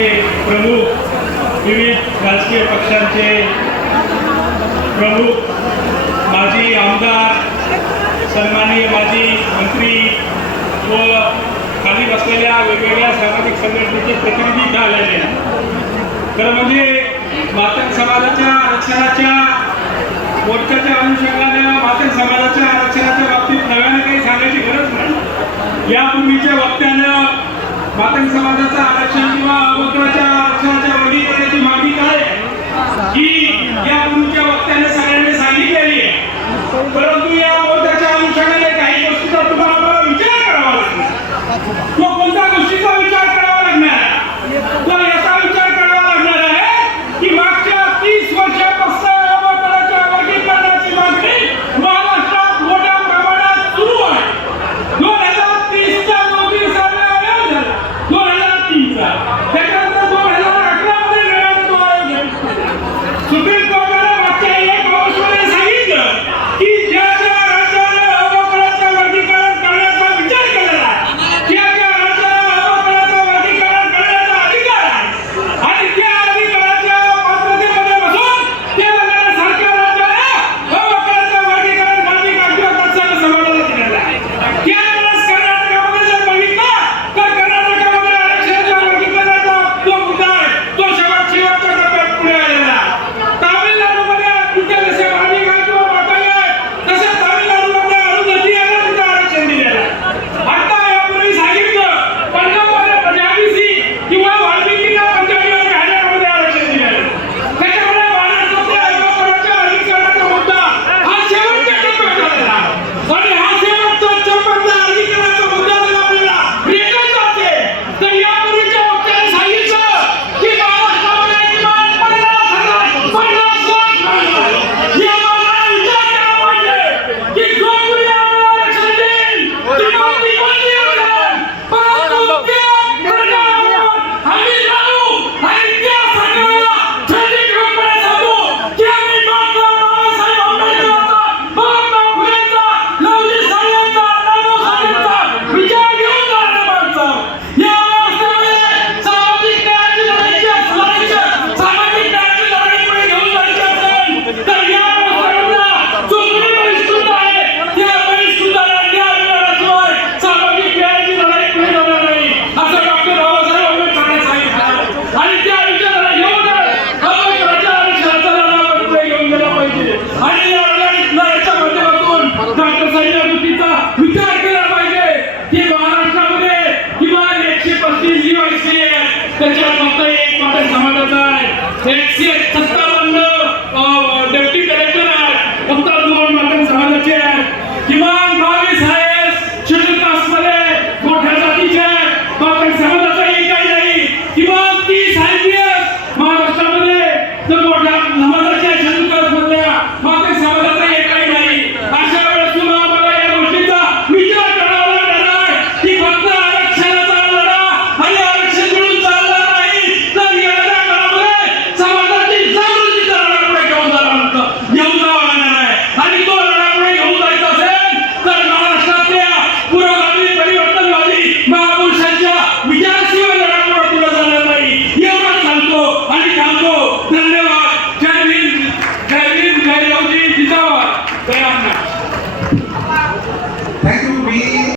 प्रमुख विविध राजकीय पक्षांचे प्रमुख माजी आमदार सन्माननीय माजी मंत्री व खाली बसलेल्या वेगवेगळ्या सामाजिक संघटनेचे प्रतिनिधी इथं तर म्हणजे मातंग समाजाच्या आरक्षणाच्या मोर्चाच्या अनुषंगाने मातंग समाजाच्या आरक्षणाच्या बाबतीत नव्याने काही सांगायची गरज नाही. यापूर्वीच्या वक्त्यानं मातंग समाजाचं आरक्षण